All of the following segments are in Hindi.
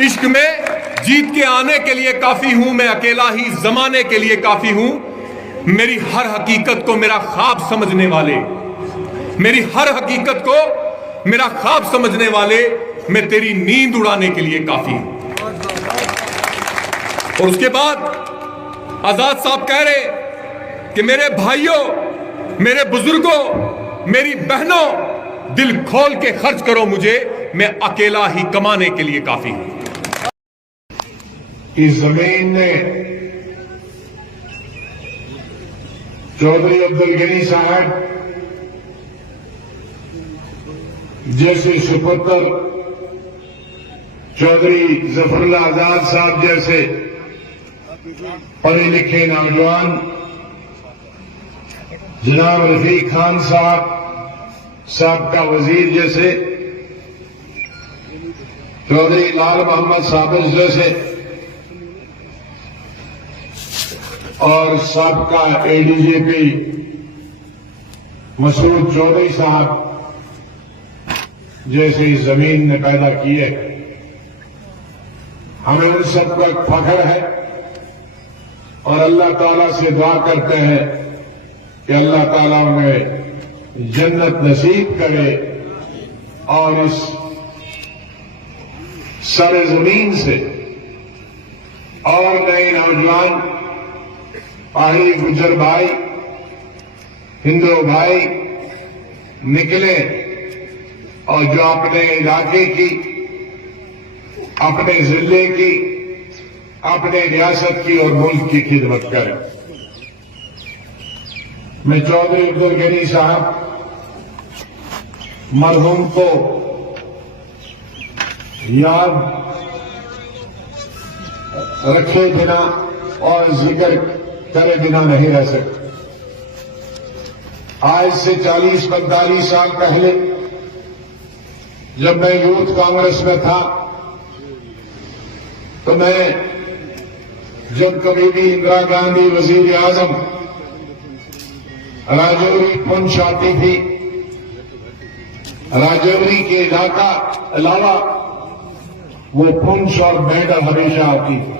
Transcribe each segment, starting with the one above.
इश्क में जीत के आने के लिए काफी हूं, मैं अकेला ही जमाने के लिए काफी हूं। मेरी हर हकीकत को मेरा ख्वाब समझने वाले, मेरी हर हकीकत को मेरा ख्वाब समझने वाले, मैं तेरी नींद उड़ाने के लिए काफी हूं। और उसके बाद आजाद साहब कह रहे कि मेरे भाइयों, मेरे बुजुर्गों, मेरी बहनों, दिल खोल के खर्च करो मुझे, मैं अकेला ही कमाने के लिए काफी हूं। इस जमीन ने चौधरी अब्दुल गनी साहब जैसे सुपुत्र, चौधरी जफरुल्लाह आजाद साहब जैसे पढ़े लिखे नौजवान, जनाब रफीक खान साहब का वजीर जैसे, चौधरी लाल मोहम्मद साबिर जैसे और साबका एडीजीपी मसूद चौधरी साहब जैसे इस जमीन ने पैदा किए। हमें उन सबको एक फख्र है और अल्लाह ताला से दुआ करते हैं कि अल्लाह ताला उन्हें जन्नत नसीब करे और इस सरे जमीन से और नए नौजवान पहाड़ी गुजर भाई, हिंदू भाई निकले और जो अपने इलाके की, अपने जिले की, अपने रियासत की और मुल्क की खिदमत करें। मैं चौधरी अब्दुल गनी साहब मरहूम को याद रखे बिना और जिक्र करे बिना नहीं रह सकते। आज से 40-45 साल पहले जब मैं यूथ कांग्रेस में था तो मैं जब कभी भी इंदिरा गांधी वजीर आजम राजौरी पुंछ आती थी, राजौरी के इलाका अलावा वो पुंछ और मेडल हमेशा आती थी।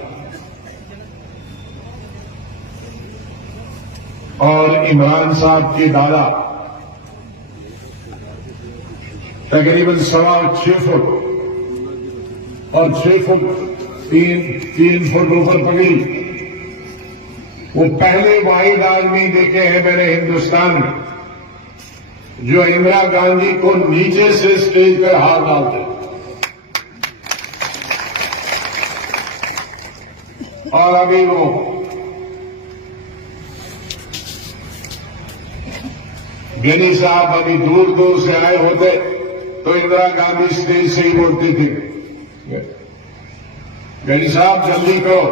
और इमरान साहब के दादा तकरीबन 6.25 फुट और 6 फुट 3 फुट ऊपर पड़ी, वो पहले वाहिद आदमी देखे हैं मैंने हिंदुस्तान में जो इंदिरा गांधी को नीचे से स्टेज पर हाथ डालते और अभी वो गनी साहब अभी दूर दूर से आए होते तो इंदिरा गांधी स्टेज से ही बोलती थी, गनी साहब जल्दी करो,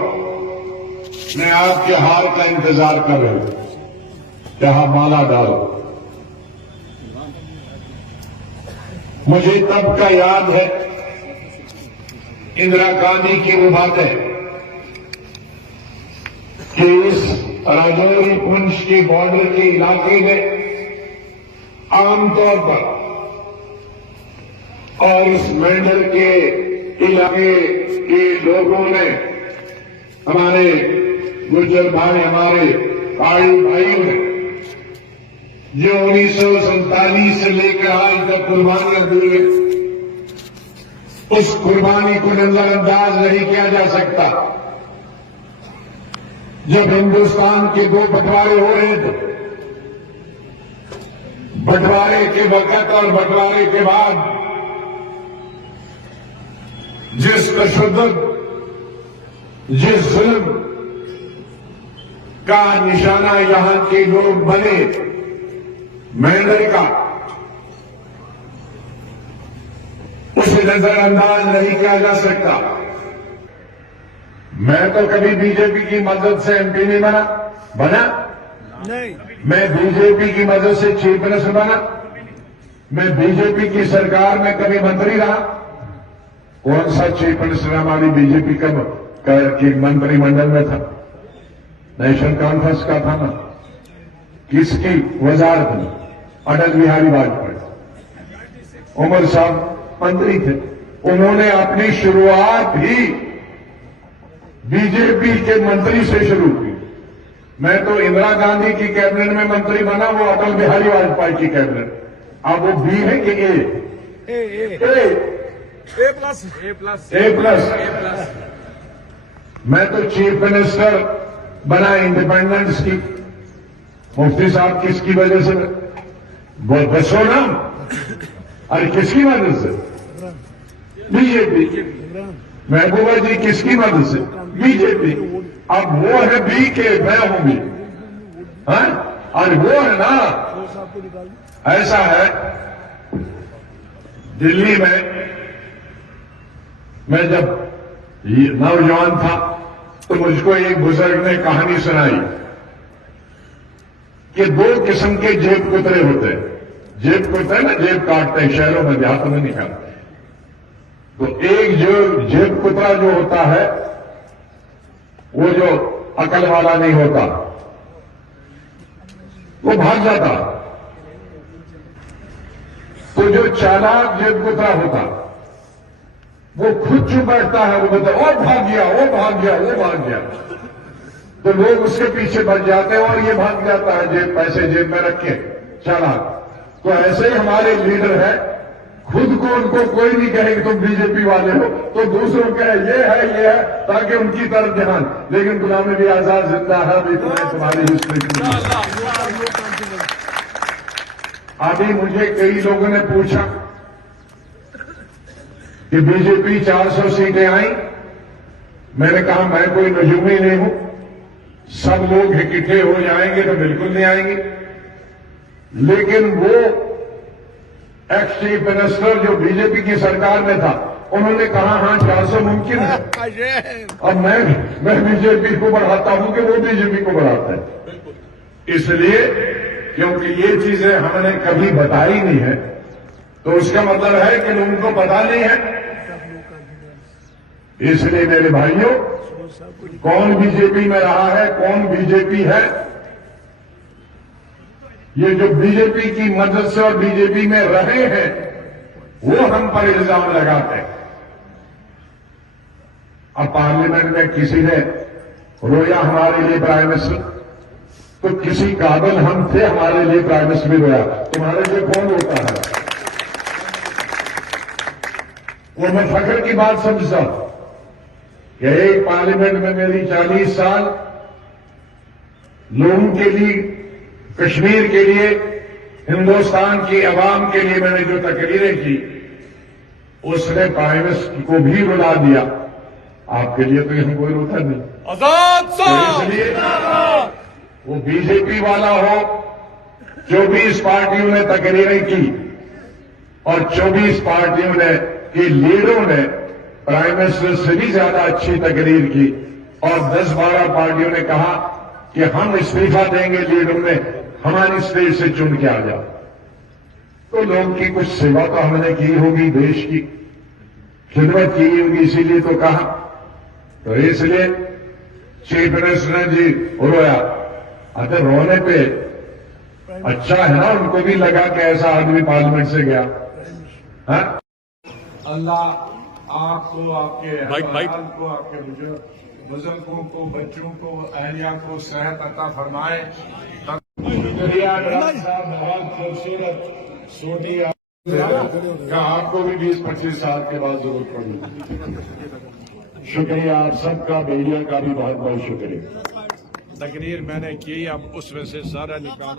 मैं आपके हार का इंतजार कर रहा हूं, जहां माला डालो। मुझे तब का याद है इंदिरा गांधी की वो बातें कि इस राजौरी पुंछ की बॉर्डर के इलाके में आमतौर पर और इस मेंढर के इलाके के लोगों ने, हमारे गुर्जर भाई, हमारे पहाड़ी भाइयों ने जो 1947 से लेकर आज तक कुर्बानियां दी है, उस कुर्बानी को नजरअंदाज नहीं किया जा सकता। जब हिंदुस्तान के दो बंटवारे हो रहे थे, बंटवारे के वक्त और बंटवारे के बाद जिस तशद्दुद, जिस जुल्म का निशाना यहां के लोग बने, मेहनत का, उसे नजरअंदाज नहीं किया जा सकता। मैं तो कभी बीजेपी की मदद से एमपी नहीं बना नहीं। मैं बीजेपी की मदद से चीफ मिनिस्टर बना। मैं बीजेपी की सरकार में कभी मंत्री रहा। कौन सा चीफ मिनिस्टर हमारी बीजेपी के मंत्रिमंडल में था? नेशनल कॉन्फ्रेंस का था ना? किसकी वजारत में? अटल बिहारी वाजपेयी। उमर साहब मंत्री थे। उन्होंने अपनी शुरुआत ही बीजेपी के मंत्री से शुरू की। मैं तो इंदिरा गांधी की कैबिनेट में मंत्री बना, वो अटल बिहारी वाजपेयी की कैबिनेट। अब वो बी है कि ए प्लस। मैं तो चीफ मिनिस्टर बना इंडिपेंडेंस की। मुफ्ती साहब किसकी वजह से? बसो ना। अरे किसकी मदद से? बीजेपी। महबूबा जी किसकी मदद से? बीजेपी। अब वो है बी के, मैं हूं बी। और वो है ना, ऐसा है। दिल्ली में मैं जब नौजवान था तो मुझको एक बुजुर्ग ने कहानी सुनाई कि दो किस्म के जेब कुतरे होते हैं। जेब कुतरे ना जेब काटते हैं, शहरों में देहातों में नहीं काटते। तो एक जो जेब कुतरा जो होता है, वो जो अकल वाला नहीं होता, वो भाग जाता। तो जो चालाक जेब कुतरा होता, वो खुद चुप बैठता है। वो बोलता है, ओ भाग गया, वो भाग गया, वो भाग गया। तो लोग उसके पीछे बढ़ जाते हैं और ये भाग जाता है जेब, पैसे जेब में रख के, चालाक। तो ऐसे ही हमारे लीडर है, खुद को उनको कोई नहीं कहे कि तुम बीजेपी वाले हो, तो दूसरों कहे ये है, ताकि उनकी तरफ ध्यान। लेकिन गुलाम नबी आजाद जिंदा है, अभी तुम्हारी हिस्ट्री। अभी मुझे कई लोगों ने पूछा कि बीजेपी 400 सीटें आई। मैंने कहा मैं कोई नजूमी नहीं हूं। सब लोग इकट्ठे हो जाएंगे तो बिल्कुल नहीं आएंगे। लेकिन वो एक्स चीफ मिनिस्टर जो बीजेपी की सरकार में था, उन्होंने कहा हां 400 मुमकिन है। अब मैं बीजेपी को बढ़ाता हूं कि वो बीजेपी को बढ़ाता है। इसलिए क्योंकि ये चीजें हमने कभी बताई नहीं है, तो उसका मतलब है कि लोगों को पता नहीं है। इसलिए मेरे भाइयों, कौन बीजेपी में रहा है, कौन बीजेपी है, ये जो बीजेपी की मदद से और बीजेपी में रहे हैं, वो हम पर इल्जाम लगाते हैं। अब पार्लियामेंट में किसी ने रोया हमारे लिए प्राइम मिनिस्टर, तो किसी काबिल हम थे, हमारे लिए प्राइम मिनिस्टर भी रोया। तुम्हारे लिए कौन रोता है? वो मैं फख्र की बात समझता हूं कि एक पार्लियामेंट में मेरी 40 साल लोगों के लिए, कश्मीर के लिए, हिंदुस्तान की आवाम के लिए मैंने जो तकरीरें की, उसने प्राइम मिनिस्टर को भी रुला दिया। आपके लिए तो यहां कोई रोता नहीं। आजाद तो इसलिए वो बीजेपी वाला हो, 24 पार्टियों ने तकरीरें की और 24 पार्टियों ने के लीडरों ने प्राइम मिनिस्टर से भी ज्यादा अच्छी तकरीर की, और 10-12 पार्टियों ने कहा कि हम इस्तीफा देंगे, लीडरों ने हमारी स्टेज से चुन के आ जाओ। तो लोगों की कुछ सेवा तो हमने की होगी, देश की खिदमत की होगी, इसीलिए तो कहा। तो इसलिए चीफ मिनिस्टर ने जी रोया। अगर रोने पे अच्छा है ना, उनको भी लगा कि ऐसा आदमी पार्लियामेंट से गया। हाँ? अल्लाह आपको, आपके अहल को, आपके बुजुर्गों को, बच्चों को, अहलिया को सेहत अता फरमाए। शुक्रिया डॉक्टर साहब, बहुत खूबसूरत सोटी का आपको भी 20-25 साल के बाद जरूरत पड़ी। शुक्रिया आप सबका, मीडिया का भी बहुत बहुत शुक्रिया। तकरीर मैंने की, अब उसमें से सारा निकाल